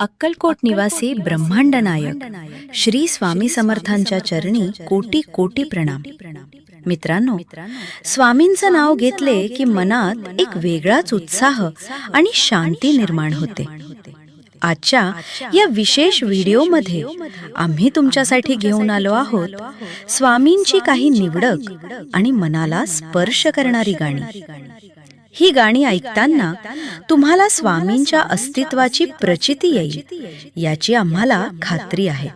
अक्कलकोट निवासी ब्रह्मांड नायक श्री स्वामी समर्थांच्या चरणी कोटी कोटी प्रणाम. मित्रांनो, स्वामींचं नाव घेतले की मनात एक वेगळाच उत्साह आणि शांती निर्माण होते. आजच्या या विशेष व्हिडिओमध्ये आम्ही तुमच्यासाठी घेऊन आलो आहोत स्वामींची काही निवडक आणि मनाला स्पर्श करणारी गाणी. ही गाणी ऐकताना तुम्हाला स्वामींच्या अस्तित्वाची प्रचिती येईल याची आम्हाला खात्री आहे.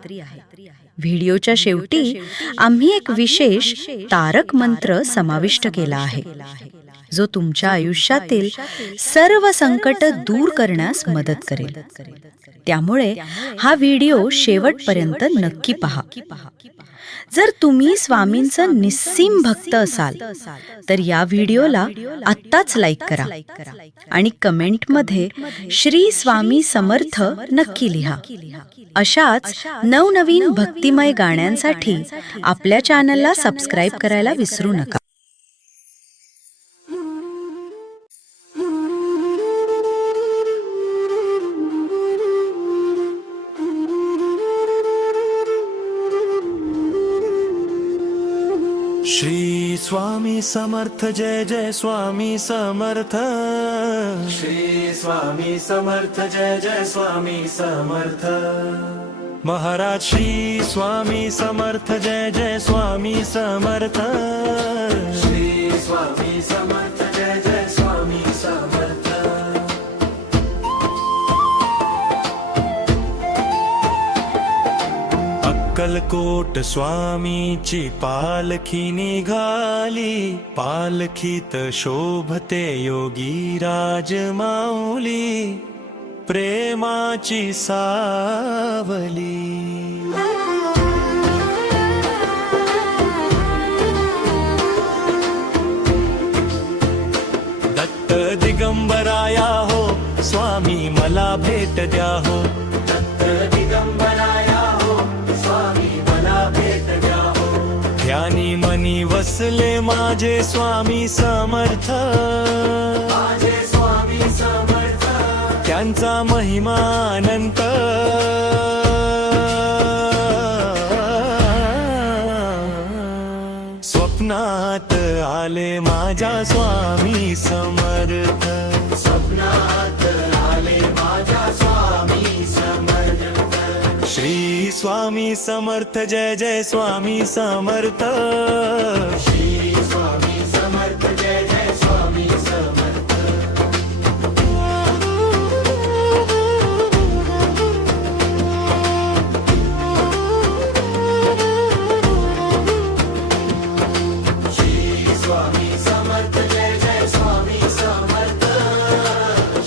व्हिडिओच्या शेवटी आम्ही एक विशेष तारक मंत्र समाविष्ट केला आहे जो तुमच्या आयुष्यातील सर्व संकट दूर करण्यास मदत करेल. त्यामुळे हा व्हिडिओ शेवटपर्यंत नक्की पहा. जर तुम्ही स्वामींचं निस्सीम भक्त असाल तर या व्हिडिओला आत्ताच लाईक करा आणि कमेंटमध्ये श्री स्वामी समर्थ नक्की लिहा. अशाच नवनवीन भक्तिमय गाण्यांसाठी आपल्या चॅनलला सबस्क्राईब करायला विसरू नका. श्री स्वामी समर्थ, जय जय स्वामी समर्थ. श्री स्वामी समर्थ, जय जय स्वामी समर्थ. महाराज श्री स्वामी समर्थ, जय जय स्वामी समर्थ. श्री स्वामी समर्थ, जय जय स्वामी समर्थ. अक्कलकोट स्वामीची पालखी निघाली, पालखीत शोभते योगी राज माऊली, प्रेमाची सावली. दत्त दिगंबराया हो, स्वामी मला भेट द्या हो. दत्त दिगंबराया हो, स्वामी मला भेट द्या हो. ध्यानी मनी वसले माझे स्वामी समर्थ, माझे स्वामी समर्थ. त्यांचा महिमा अनंत. स्वप्नात आले माझ्या स्वामी समर्थ, स्वप्नात आले माझ्या स्वामी समर्थ. श्री स्वामी समर्थ, जय जय स्वामी समर्थ. श्री स्वामी समर्थ, जय जय स्वामी समर्थ. श्री स्वामी समर्थ, जय जय स्वामी समर्थ.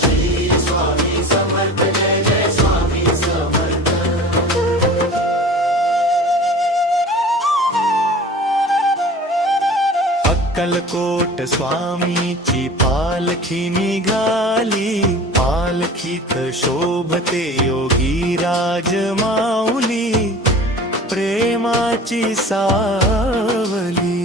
श्री स्वामी समर्थ, जय जय स्वामी समर्थ. अक्कलकोट स्वामीची पालखी निघाली, पालखीत शोभते योगी राज माऊली, प्रेमाची सावली.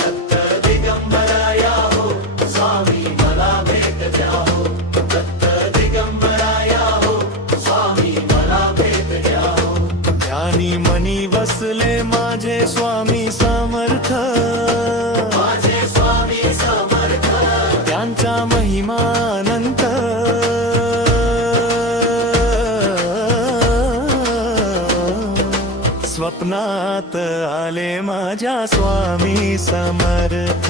दत्त दिगंबराया हो, स्वामी मला भेट द्या हो. दत्त दिगंबराया हो, स्वामी मला भेट द्या हो. ध्यानी मनी बसले माझे स्वामी समर्थ, माझे स्वामी समर्थ. त्यांचा महिमा अनंत. स्वप्नात आले माझ्या स्वामी समर्थ,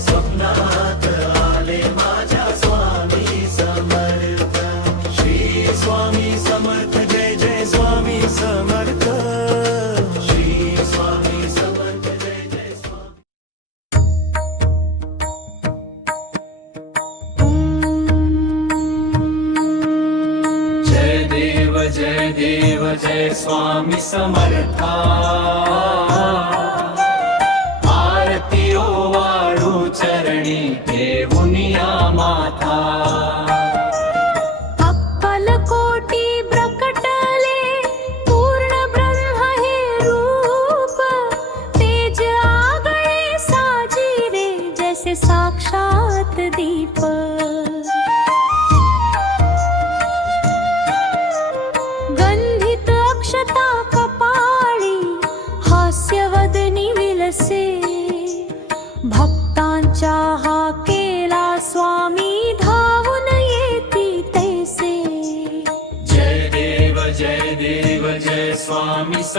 स्वप्नात आले माझ्या स्वामी समर्थ. श्री स्वामी समर्थ, जय जय स्वामी समर्थ. श्री स्वामी समर्थ, जय जय स्वामी. जय देव जय स्वामी समर्था. आरती ओवाळू चरणी घेऊनिया माथा. अक्कलकोटी प्रकटले पूर्ण ब्रह्म हे रूप.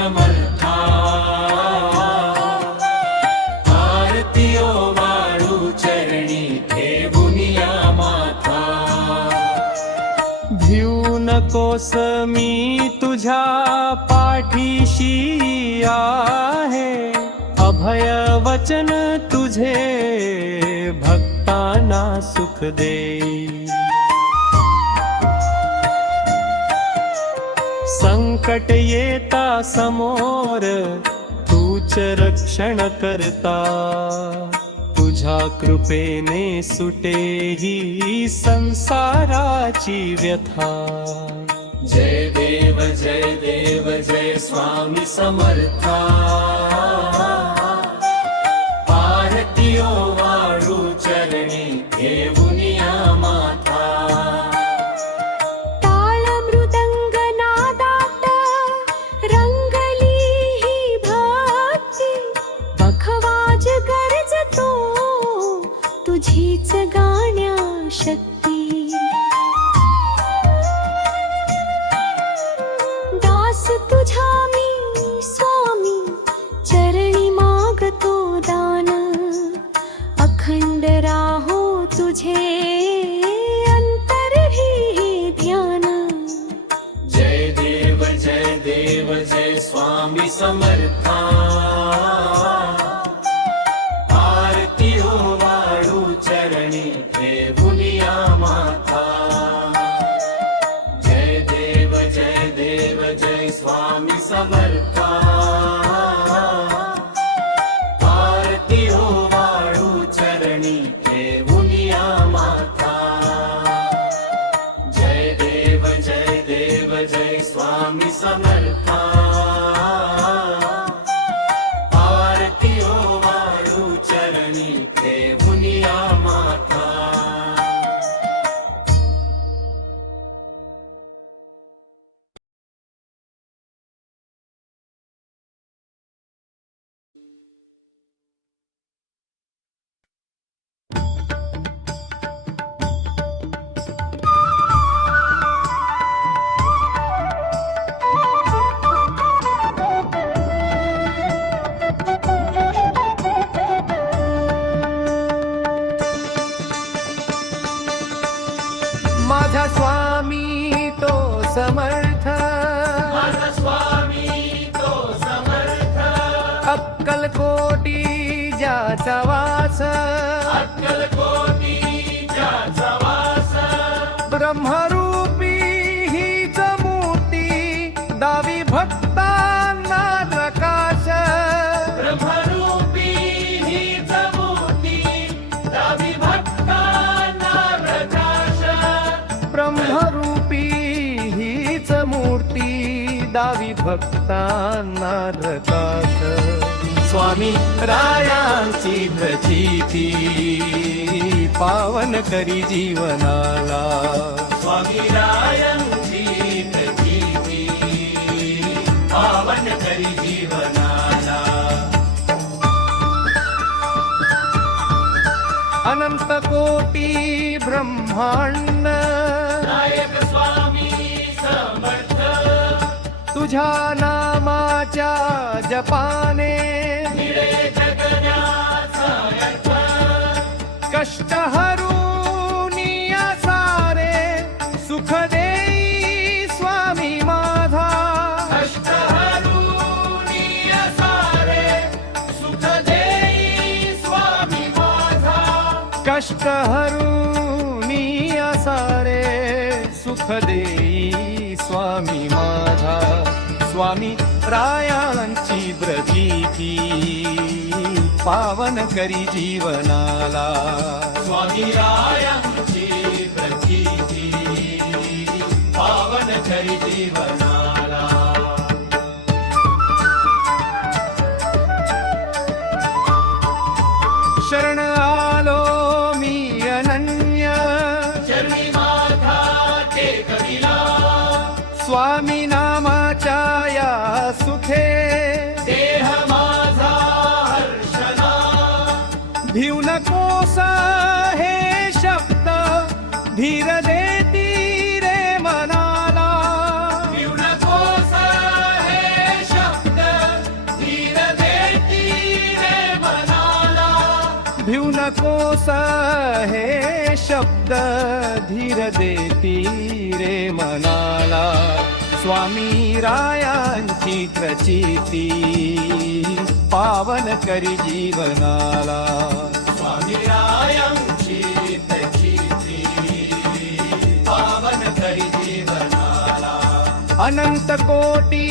समर्था आरती ओवाळू चरणी ठेवूनिया माथा भिऊ नकोस मी तुझ्या पाठीशी आहे अभय वचन तुझे भक्तांना सुख दे संकट येता समोर तूच रक्षण करता तुझ्या कृपेने सुटे ही संसाराची व्यथा जय देव जय स्वामी समर्था आरती ओवाळू चरणी ठेवूनिया माथा टाळ मृदंग नादात रंगली ही भक्ती बखवाज गरजतो तुझीच गाण्या शक्ती दास तुझा मी स्वामी चरणी मागतो दान अखंड राहो तुझे अंतर ही ध्यान जय देव जय स्वामी समर्था आरती ओवाळू चरणी ठेवूनिया माथा जय देव जय स्वामी समर्था आरती ओवाळू चरणी ठेवूनिया माथा जय देव जय स्वामी समर्था आरती ओवाळू चरणी ठेवूनिया माथा माझा स्वामी तो समर्थ अक्कलकोटी ज्याचा वास ब्रह्मरूपी हीच मूर्ती दावी भक्तांना प्रकाश ब्रह्मरूपी हीच मूर्ती दावी भक्तांना प्रकाश स्वामी रायांची प्रचिती पावन करी जीवनाला स्वामी रायांची प्रचिती पावन करी जीवनाला अनंत कोटी ब्रह्मांड नायक स्वामी समर्थ तुझ्या नामाच्या जपाने जगण्याचा अर्थ कष्ट हरूनिया सारे सुख देई स्वामी माझा कष्ट हरूनिया सारे सुख देई स्वामी माझा कष्ट हरूनिया सारे सुख देई स्वामी माझा स्वामी रायांची प्रचिती पावन करी जीवनाला स्वामी रायांची प्रचिती पावन करी जीवनाला शरण आलो मी अनन्य चरणी माथा टेकविला स्वामी नामाच्या या सुखे देह माझा हर्षला भिऊ नकोस हे शब्द धीर देती रे मनाला भिऊ नकोस हे शब्द धीर देती रे मनाला स्वामी रायांची प्रचिती पावन करी जीवनाला स्वामी रायांची प्रचिती पावन करी जीवनाला अनंत कोटी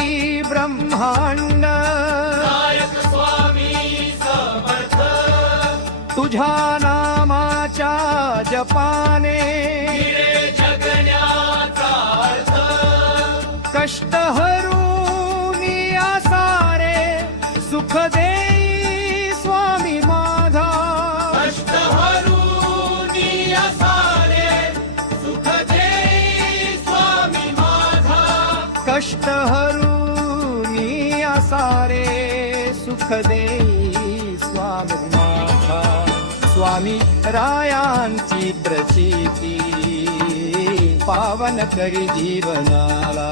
ब्रह्मांड नायक स्वामी समर्थ तुझ्या नामाच्या जपाने रे जगण्याचा अर्थ कष्ट हरू सारे सुख देई स्वामी माझा कष्ट हरू सारे सुख देई स्वामी माझा कष्ट हरू सारे सुख देई स्वामी माझा स्वामी रायांची प्रचिती पावन करी जीवनाला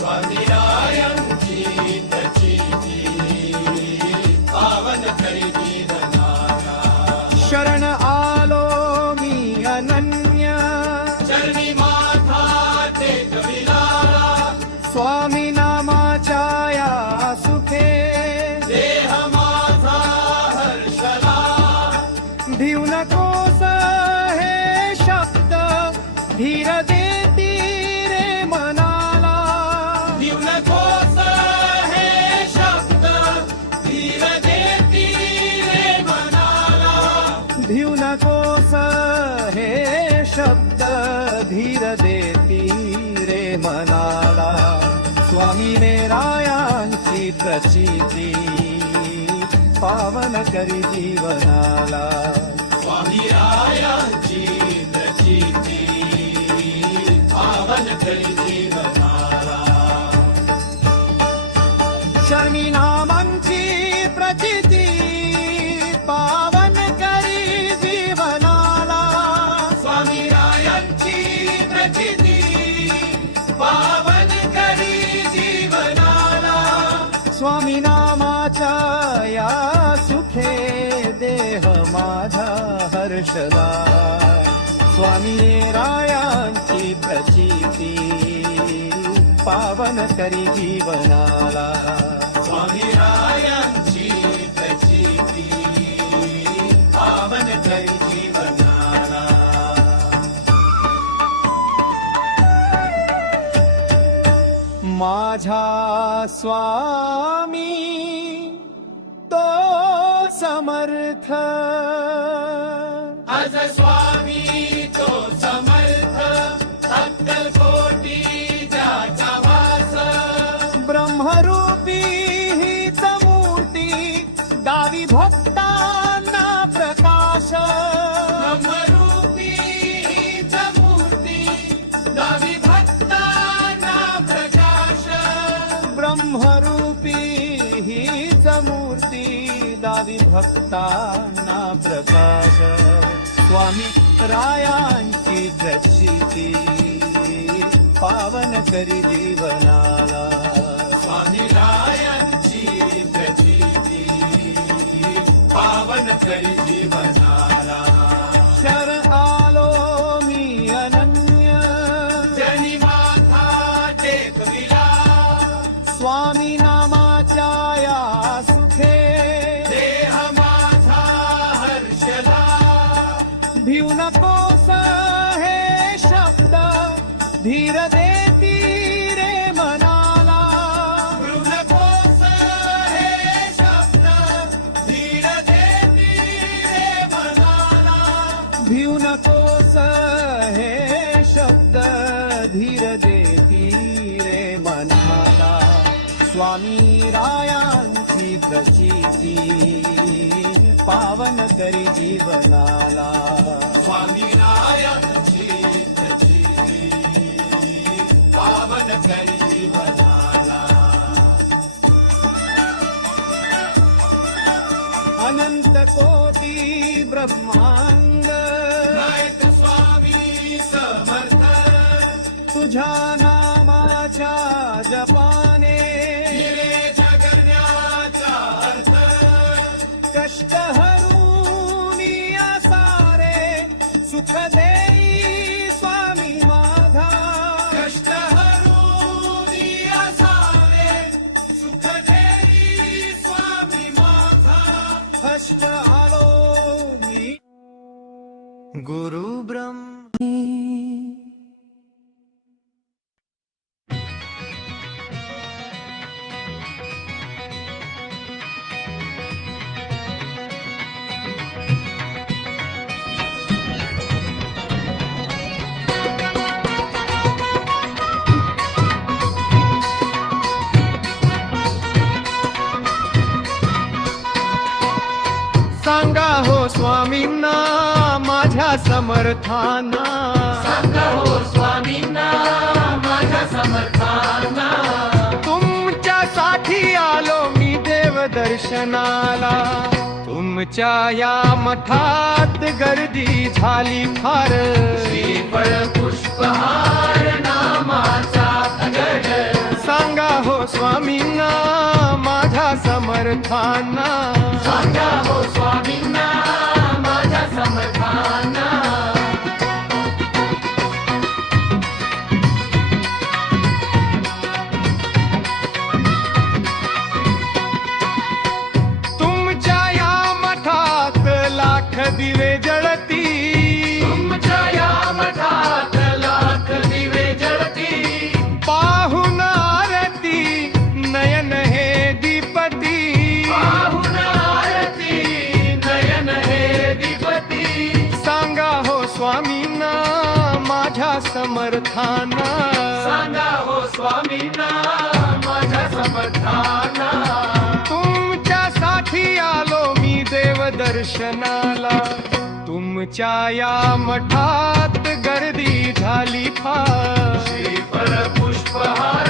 स्वामी रायांची प्रचिती पावन करी जीवनाला शरण आलो मी अनन्य चरणी माथा टेकविला स्वामी नामाच्या या सुखे देह माझा हर्षला भिऊ नकोस हे शब्द धीर देती रे मनाला भिऊ नकोस हे शब्द धीर देती रे मनाला भिऊ नकोस हे शब्द धीर देती रे मनाला स्वामी रायांची प्रचिती पावन करी जीवनाला स्वामी रायांची प्रचिती पावन करी जीवनाला शर्मी नामांची प्रचिती पावन करी जीवनाला स्वामी रायांची प्रचिती पावन करी जीवनाला स्वामी नामाच्या या सुखे देह माझा हर्षला स्वामी रायांची प्रचिती पावन करी जीवनाला स्वामी रायांची प्रचिती पावन करी जीवनाला माझा स्वामी तो समर्थ आज स्वामी तो समर्थ अक्कलकोटी ज्याचा वास ब्रह्मरूपी हीच मूर्ती दावी भक्तांना प्रकाश ब्रह्मरूपी हीच मूर्ती दावी भक्तांना प्रकाश ब्रह्मरूपी हीच मूर्ती दावी भक्तांना प्रकाश स्वामी रायांची प्रचिती पावन करी जीवनाला स्वामी रायांची प्रचिती पावन करी जीवनाला शरण आलो मी अनन्य जनी माथा टेकविला स्वामी नामाच्या या सुखे देह माझा हर्षला भिऊ नकोस हे शब्द धीर देती रे मनाला भिऊ नकोस हे शब्द धीर देती रे मनाला भिऊ नकोस हे शब्द धीर देती रे मनाला स्वामी रायांची प्रचिती पावन करी जीवनाला स्वामी रायांची प्रचिती पावन करी जीवनाला अनंत कोटी ब्रह्मांड नायक स्वामी समर्थ तुझ्या नामाच्या जपाने रे जगण्याचा अर्थ कष्ट हरू पुष्प आलो मी. गुरु ब्रह्म सांगा हो स्वामींना माझ्या समर्थांना. सांगा हो स्वामींना माझ्या समर्थांना. तुमच्यासाठी आलो मी देव दर्शनाला. तुमच्या या मठात गर्दी झाली फार. श्रीफळ पुष्पहार नामाचा गड. सांगा हो स्वामींना माझ्या समर्थांना. सांगा हो स्वामींना माझ्या समर्थांना. तुमच्या या मठात लाख दिवे जळती. तुमच्या या मठात लाख दिवे जळती. पाहुन आरती नयन हे दीपती. पाहुन आरती नयन हे दीपती. सांगा हो स्वामींना माझ्या समर्थांना. सांगा हो स्वामींना माझ्या समर्थांना. तुमच्यासाठी आलो मी देव दर्शनाला. तुमच्या या मठात गर्दी झाली फार. श्रीफळ पुष्पहार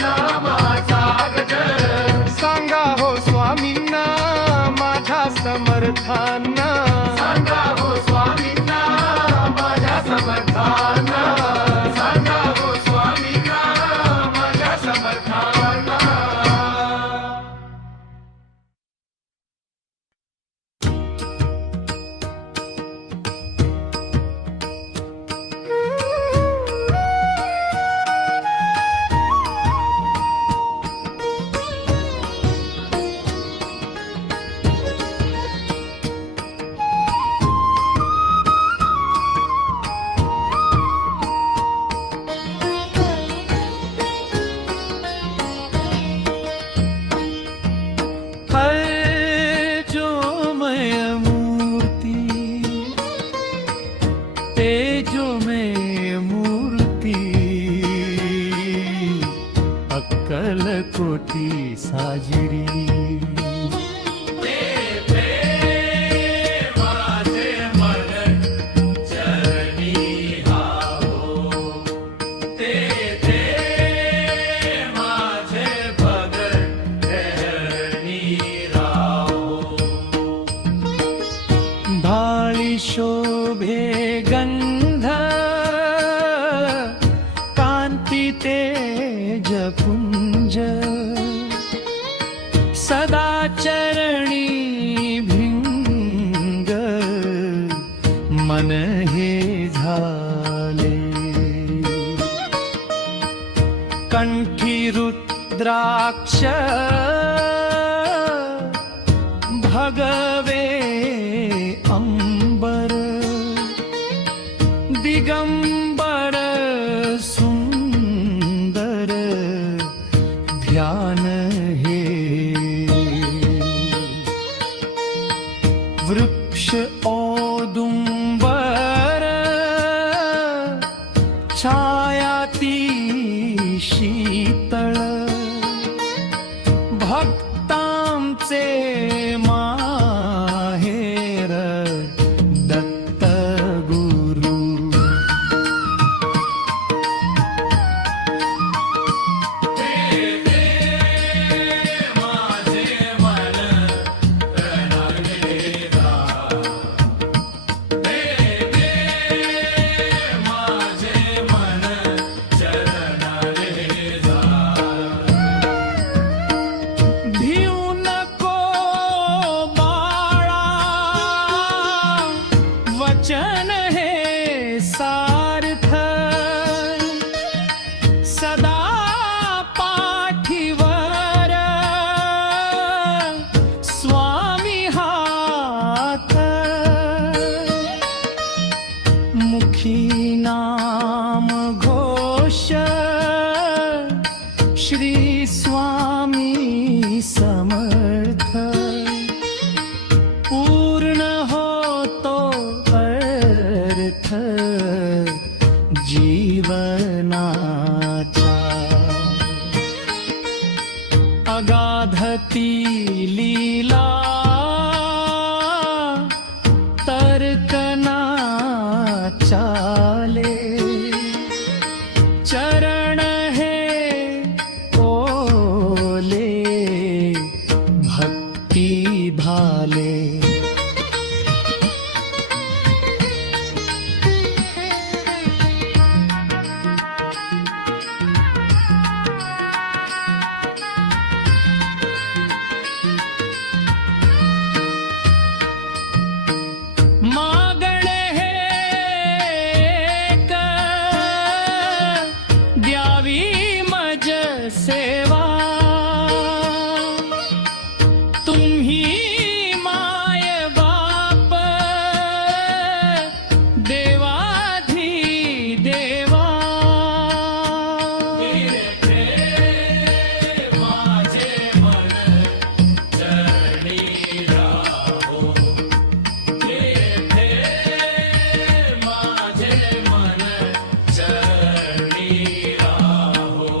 नामाचा गजर. सांगा हो स्वामींना माझ्या समर्थांना. सांगा हो स्वामींना माझ्या समर्थांना. सांगा हो स्वामींना माझ्या समर्थांना. है जो मैं मूर्ति तेजो में मूर्ति अक्कल कोटी साजरी भाळी शोभे गंध कांती तेज पुंज सदा चरणी भिंग मन हे झाले कंठी रुद्राक्ष भगवे अंबर दिगंबर सुंदर ध्यान हे वृक्ष औदुंबर छाया ती शीतळ भक्तांचे माहेर दत्त गुरु लीला तर्कना चाले चरण हे ओले भक्ती भाले मागणे हे एक द्यावी मज सेवा तुम्ही माय बाप देवाधी देवा माझे मन चरणी राहो माझे मन चरणी राहो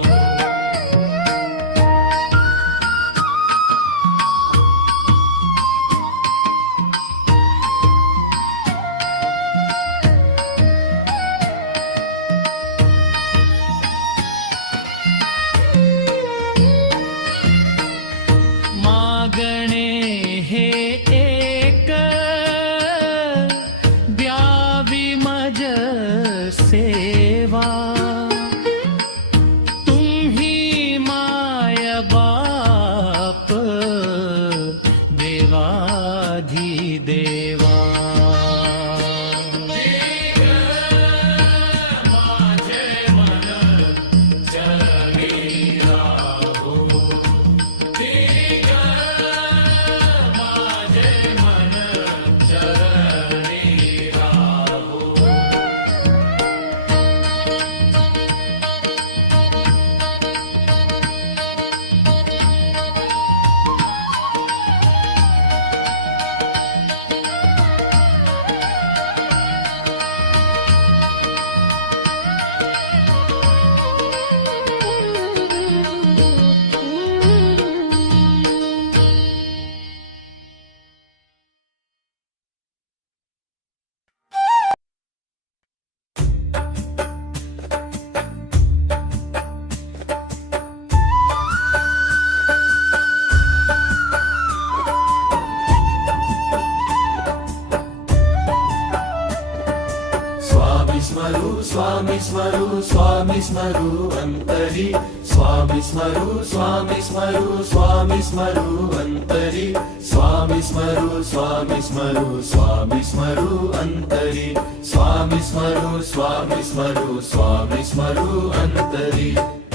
मागणे हे एक द्यावी मज सेवा तुम्ही माय बाप देवाधी देवा माझे मन चरणी राहो माझे मन चरणी राहो स्वामी स्मरु स्वामी स्मरु अंतरी स्वामी स्मरु स्वामी स्मरु स्वामी स्मरु अंतरी स्वामी स्मरु स्वामी स्मरु स्वामी स्मरु अंतरी स्वामी स्मरु स्वामी स्मरु स्वामी स्मरु अंतरी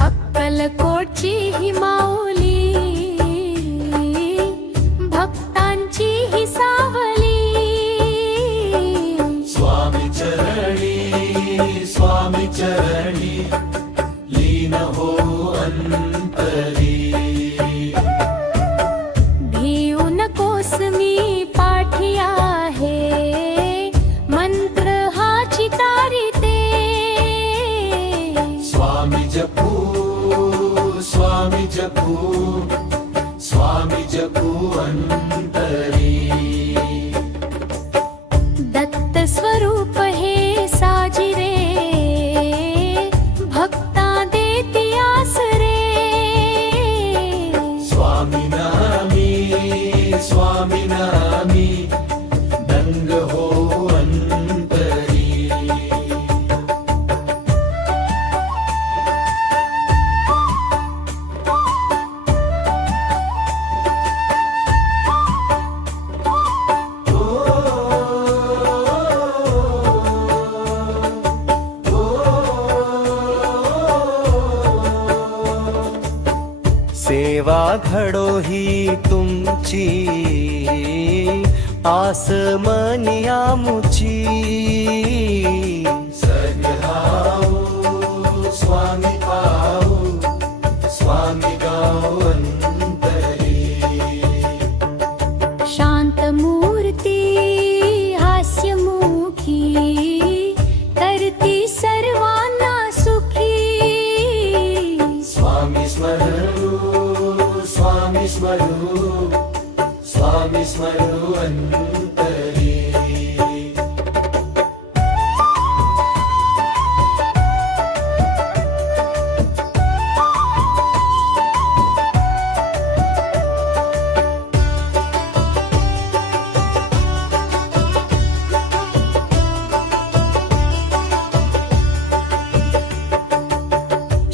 अक्कलकोटची ही माऊली भक्तांची ही सावली स्वामी चरणी लीन हो अंतरी भिऊ नकोस मी पाठी आहे मंत्र हा चितारिते स्वामी जपू स्वामी जपू स्वामी जपू अंतरी दत्त स्वरूप हे साजिरे भक्ता देती आसरे स्वामी नामी दंग हो अंतरी सेवा घडो ही तुमची आस मनी आमुची सगळाऊ स्वामी पाऊ स्वामी गाव अंतरी शांत मूर्ती हास्यमुखी करती सर्वांना सुखी स्वामी स्मरू स्मरू अंतरी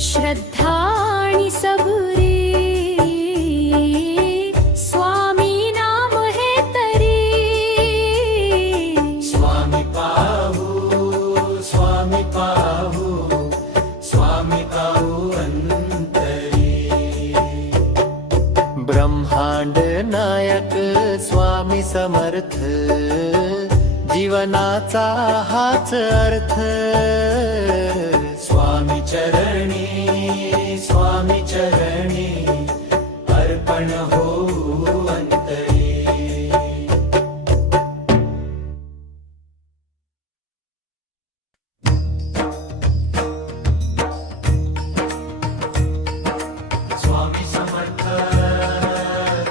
श्रद्धा आणि सबुरी स्वामी नाम हे तरी स्वामी पाहू स्वामी पाहू स्वामी पाहू अंतरी ब्रह्मांड नायक स्वामी समर्थ जीवनाचा हाच अर्थ स्वामी चरणी अर्पण हो अंतरी स्वामी समर्थ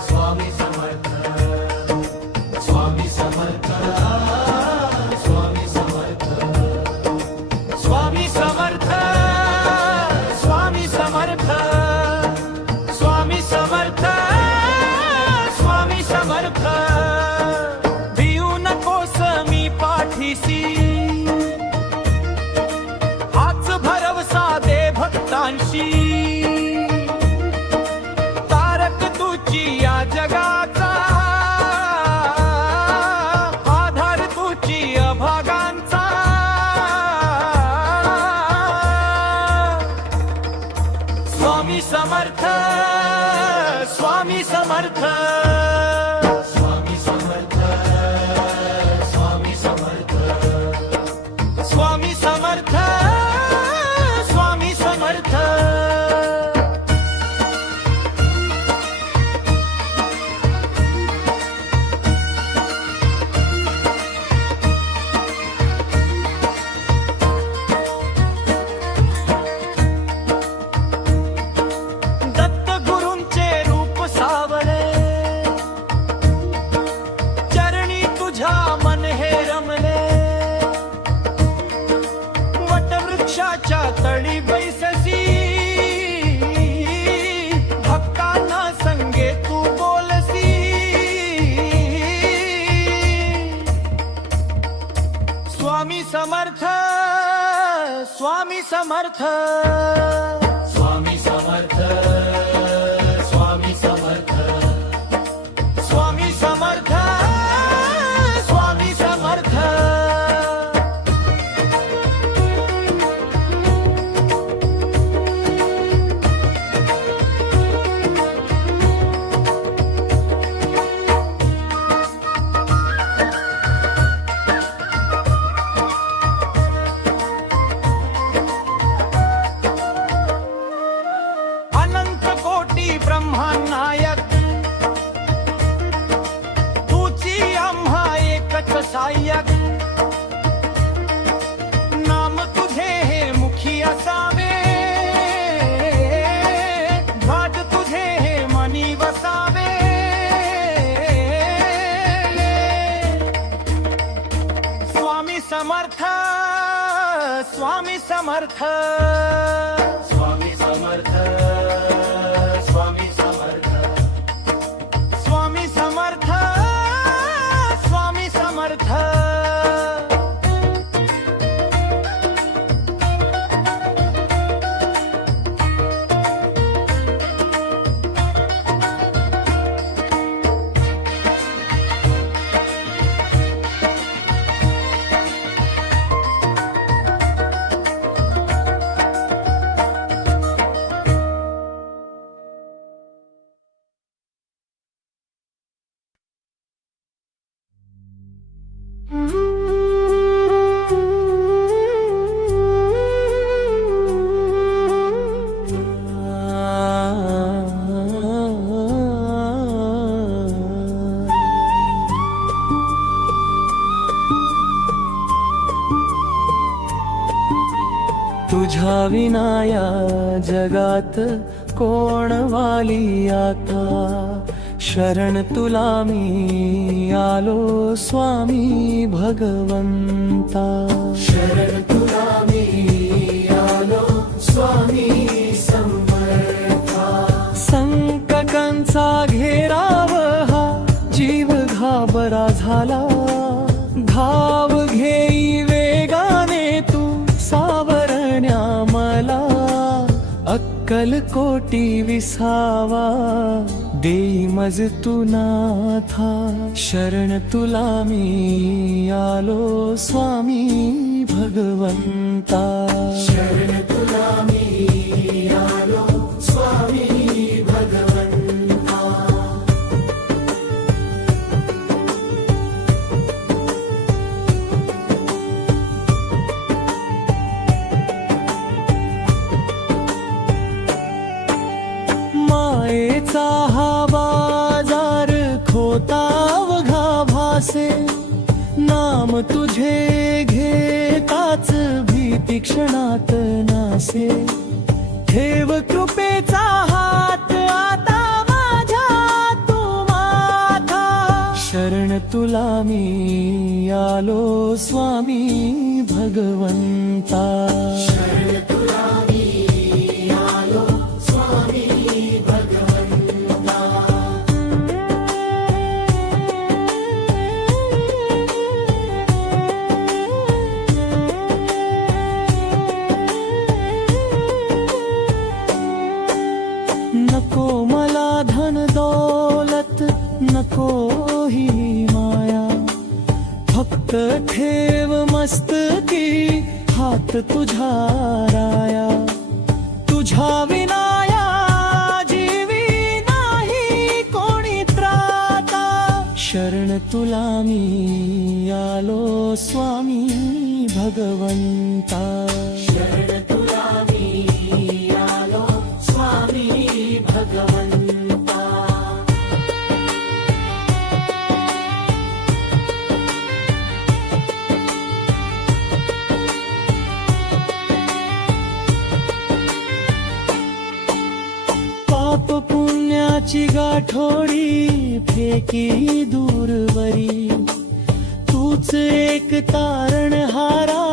स्वामी समर्थ स्वामी समर्थ स्वामी समर्थ स्वामी समर्थ स्वामी समर्थ स्वामी समर्थ स्वामी समर्थ भिऊ नकोस मी पाठीसी हाच भरवसा दे भक्तांशी तारक तुझी या जगाचा आधार तुझी अभागांचा स्वामी समर्थ स्वामी समर्थ स्वामी समर्थ स्वामी समर्थ स्वामी समर्थ स्वामी समर्थ दत्त गुरूंचे रूप सावळे चरणी तुझ्या मन हे रमले वटवृक्षाच्या तळी बैससी भक्तांना संगे तू बोलसी स्वामी समर्थ स्वामी समर्थ स्वामी समर्थ स्वामी समर्थ स्वामी समर्थ स्वामी समर्थ अनंत कोटी ब्रह्मानायक तुझी आम्हा एकच सहाय्यक नाम तुझे हे मुखी असावे भाट तुझे हे मनी वसावे स्वामी समर्थ स्वामी समर्थ स्वामी समर्थ स्वामी समर्थ स्वामी समर्थ स्वामी समर्थ तुझ्या विनाया जगात कोण वाली आता शरण तुला मी आलो स्वामी भगवंता. शरण तुला मी आलो स्वामी समर्था. संकटांचा घेराव हा जीव घाबरा झाला. धाव घेई वेगाने तू सावरण्या मला. अक्कल कोटी विसावा देई मज तू नाथा. शरण तुला मी आलो स्वामी भगवंता. शरण तुला मी आलो स्वामी भगवंता. मायेचा हा बाजार खोतावघा भासे. नाम तुझे घेताच भीती क्षणात नासे. ठेव कृपेचा हात आता माझ्या तू माथा. शरण तुला मी आलो स्वामी भगवंता. शरण तुला मी आलो स्वामी भगवंता. नको मला धन दौलत नको ही माया. फक्त ठेव मस्तकी हात तुझा राया. तुझ्या विनाया जीवी नाही कोणी त्राता. शरण तुला मी आलो स्वामी भगवंता. शरण तुला मी आलो स्वामी भगवंता. पाप पुण्याची गाठोडी फेकी दूरवरी. तूच एक तारण हारा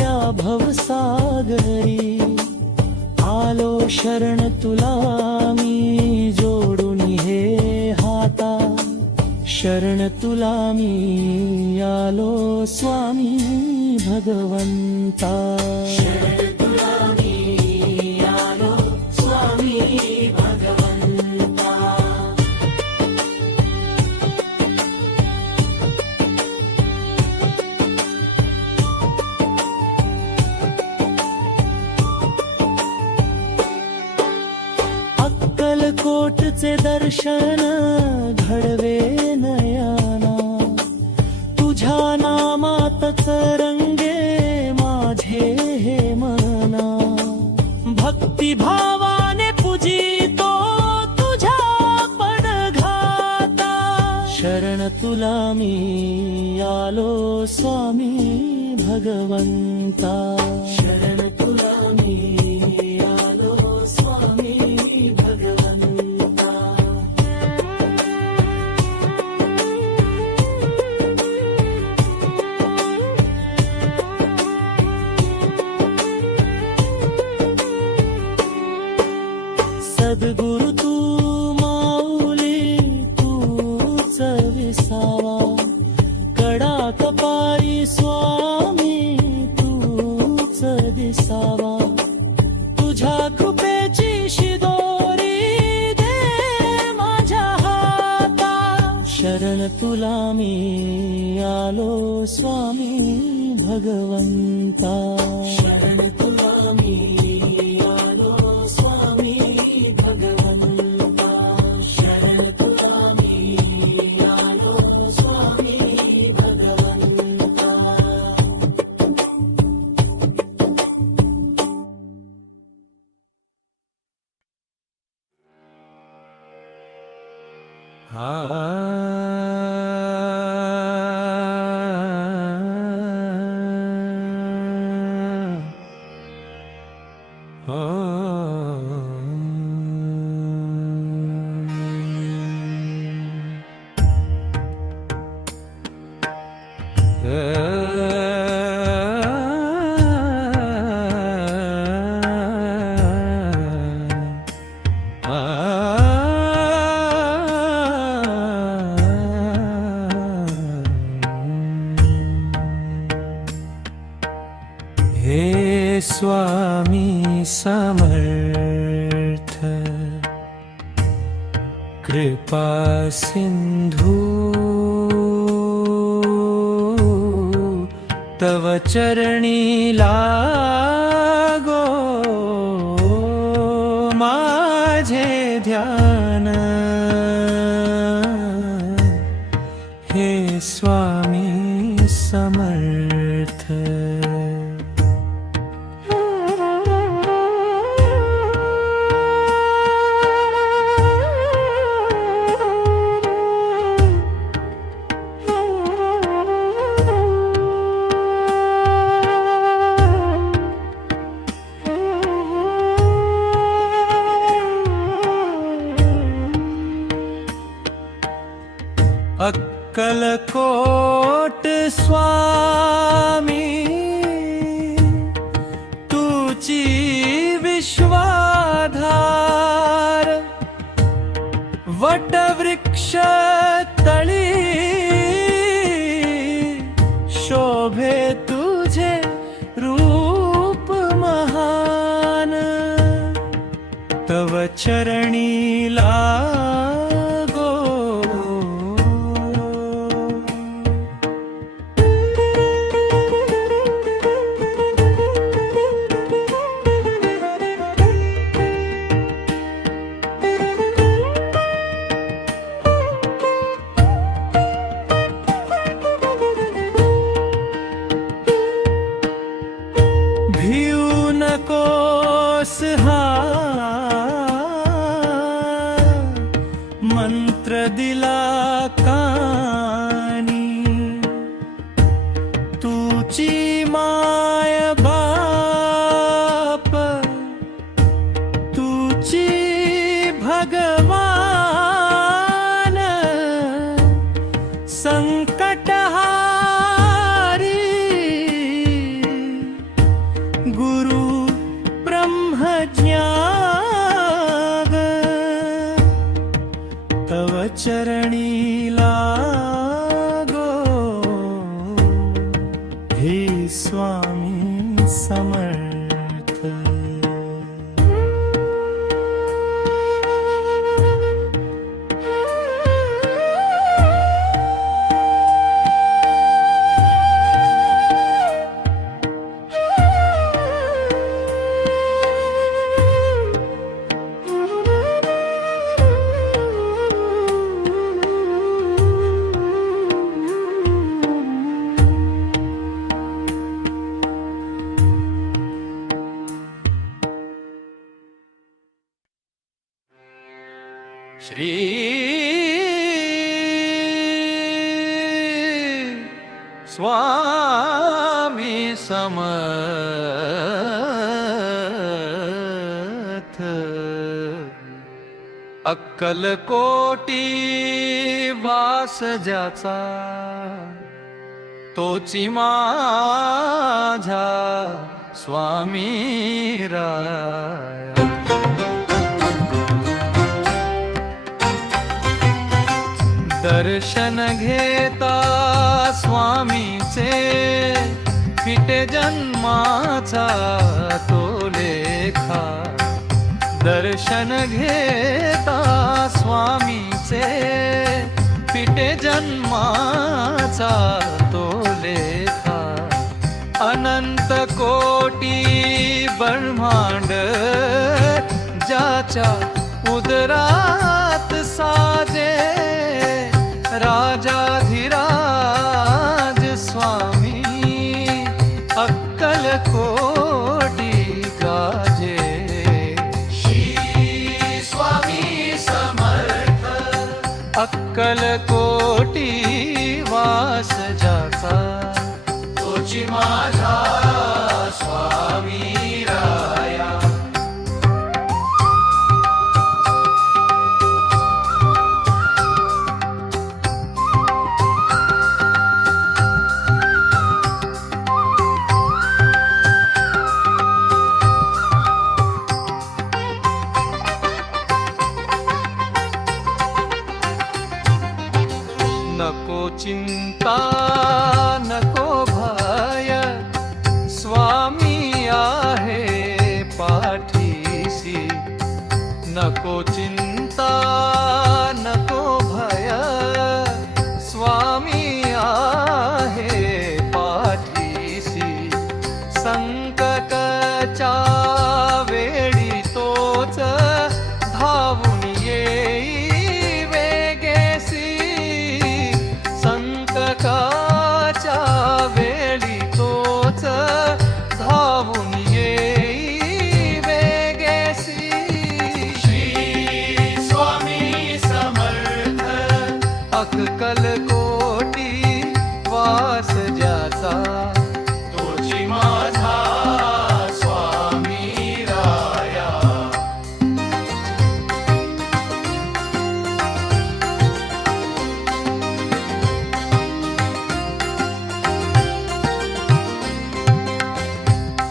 या भवसागरी. आलो शरण तुला मी जोडून हे हाता. शरण तुला मी आलो स्वामी भगवंता. शरण तुला मी आलो स्वामी भगवंता. अक्कलकोटचे दर्शन घडवे नयना. तुझ्या नामातच रंगे माझे हे मना. भक्तिभावाने पूजितो तुझ्या पडघाता. शरण तुला मी आलो स्वामी भगवंता. शरण तुला मी आलो स्वामी भगवंता. सद्गुरु तू माऊली तूच विसावा. कडा कपाळी स्वामी तूच दिसावा. तुझ्या कृपेची शिदोरी दे माझ्या हाता. शरण तुला मी आलो स्वामी भगवंता. शरण तुला मी आलो स्वामी भगवंता. शरण तुला मी आलो स्वामी भगवंता. हे स्वामी समर्थ कृपा सिंधू तव चरणी लागो माझे ध्यान हे स्वामी समर्थ अक्कलकोट स्वामी तुची विश्वाधार वटवृक्ष तळी शोभे तुझे रूप महान तव चरणी लागो भिऊ नकोस हा मंत्र दिला कानी तुची माय बाप तुची भगवान संकटहारी गुरु ब्रह्मज्ञान तव चरणी लागो हे स्वामी समर्थ श्री स्वामी समर्थ अक्कलकोटी वास ज्याचा तोची माझा स्वामी राया दर्शन घेता स्वामीचे फिटे जन्माचा तो लेखा दर्शन घेता स्वामीचे फिटे जन्माचा तो लेखा अनंत कोटी ब्रह्मांड ज्याच्या उदरात साजे राजाधिराज स्वामी अक्कलकोटी गाजे श्री स्वामी समर्थ अक्कलकोटी वास ज्याचा तोची माझा स्वामी राया नको चिंता नको भय स्वामी आहे पाठीसी नको चिंता नको भय स्वामी आहे पाठीसी संकटाच्या वेळी तोच धावून येई वेगेसी संकटाच्या वेळी तोच धावून येई वेगेसी श्री स्वामी समर्थ अक्कल कोटी वास ज्याचा तोची माझा स्वामी राया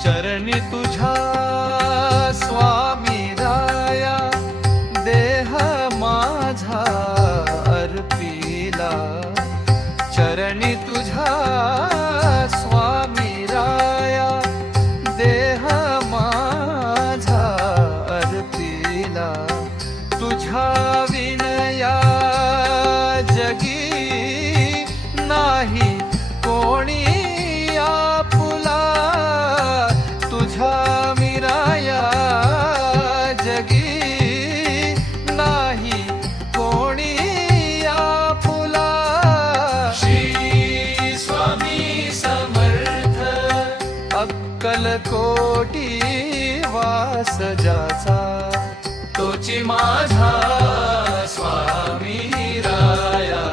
चरणी तुझ्या स्वामी राया देह माझा अर्पिला चरणी तुझ्या स्वामी राया देह माझा अर्पिला तुझ्या विनया जगी नाही कोणी आपुला तुझ्या मिराया जगी नाही कोणी आपुला श्री स्वामी समर्थ अक्कल कोटी वास ज्याचा तोची माझा स्वामी राया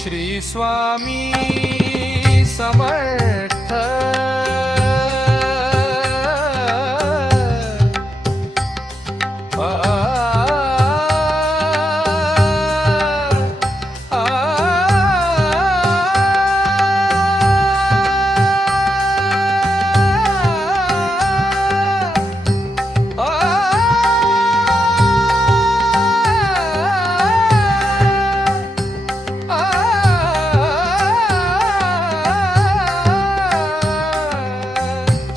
श्री स्वामी समर्थ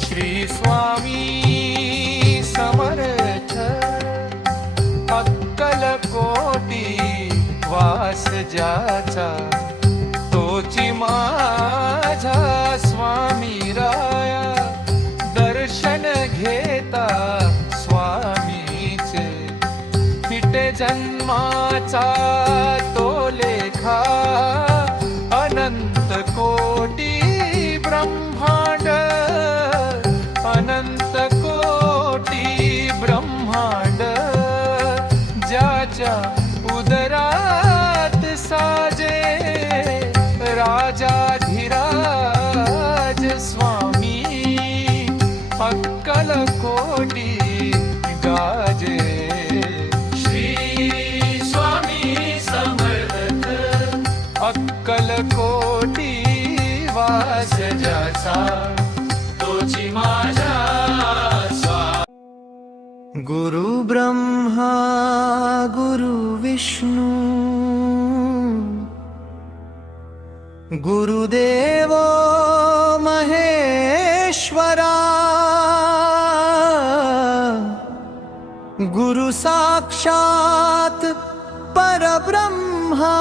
श्री स्वामी समर्थ अक्कल कोटी वास ज्याचा तोची माझा स्वामी राया दर्शन घेता स्वामीचे फिटे जन्माचा तो लेखा अनंत कोटी ब्रह्मांड अनंत कोटी ब्रह्मांड ज्याच्या उदरात साजे राजाधिराज स्वामी अक्कल कोटी गाजे श्री स्वामी समर्थ अक्कल कोटी वास ज्याचा तोची माझा गुरु ब्रह्मा गुरु विष्णू गुरुदेव महेश्वरा गुरु साक्षात परब्रह्मा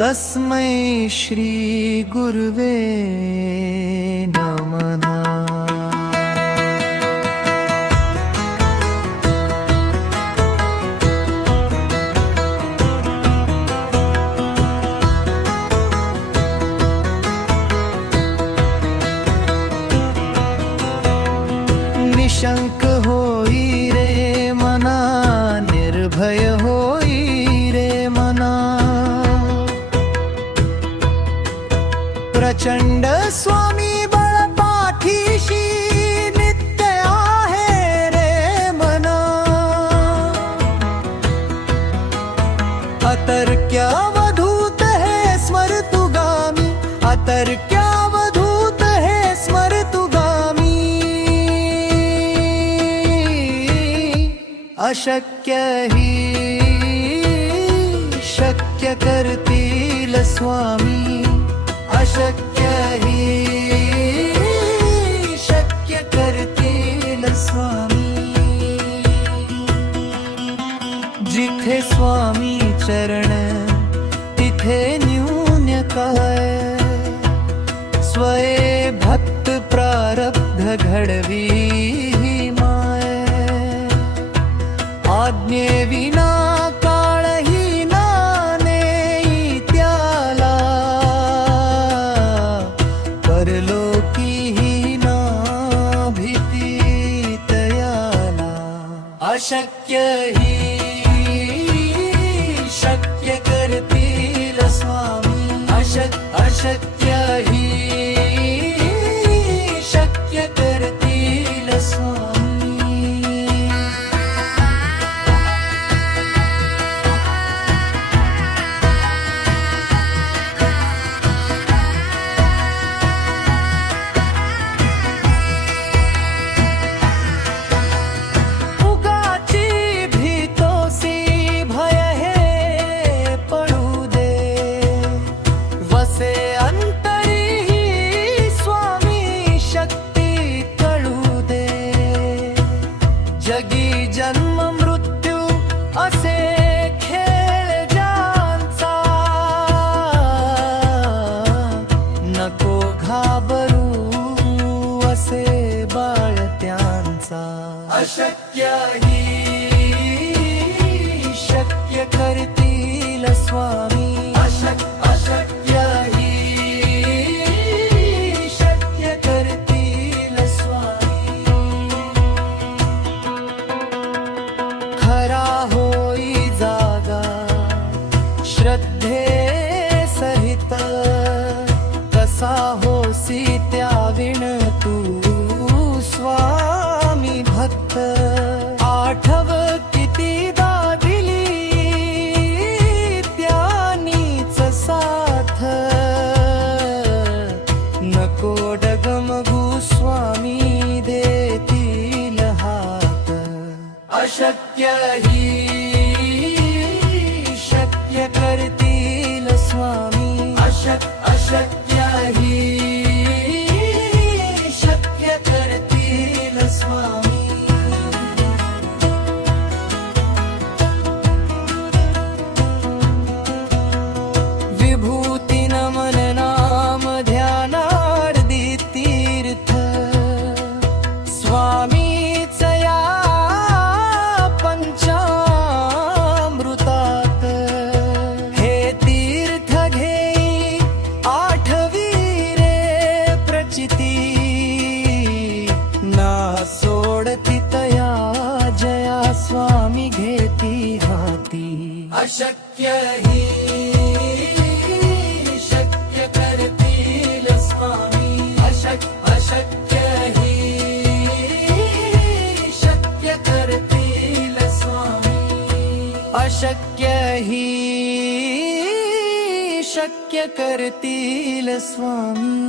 तस्मै श्री गुरुवे नमः निशंक होई रे मना निर्भय होई रे मना प्रचंड स्वामी बळ पाठीशी नित्य अशक्य ही शक्य करतील स्वामी, अशक्य ही शक्य करतील स्वामी. जिथे स्वामी चरण तिथे न्यून काय, स्वये भक्त प्रारब्ध घडवी ही माय. आज्ञे विना काळही नाने त्याला, परलोकीही ना भीती तयाला. अशक्य ही शक्य करतील स्वामी, अशक्य ही शक्य करतील स्वामी. उगाची भीतोसी भय हे पडू दे, वसे अंतरी ही स्वामी शक्ती कळू दे. जगी जन्म मृत्यू असे खेळ ज्यांचा, नको घाबरू असे बाळ त्यांचा. अशक्य ही शक्य करतील स्वामी, अशक्य ही शक्य करतील स्वामी. खरा होई जागा श्रद्धे सहित, कसा होसी त्या विण तू स्वामी भक्त. आठव कितीदा दिली त्यानीच साथ, नको डगमगू स्वामी देतील हात. अशक्य ही शक्य करतील स्वामी, अशक्य ही शक्य करतील स्वामी. विभूती नमन नाम ध्यानार्दी तीर्थ, स्वामीच या पंचामृतात. हे तीर्थ घेई आठवी रे प्रचिती, ना सोडती तया जया स्वामी घेती हाती. अशक्य ही शक्य करतील स्वामी, अशक्य ही शक्य करतील स्वामी. अशक्य ही शक्य करतील स्वामी.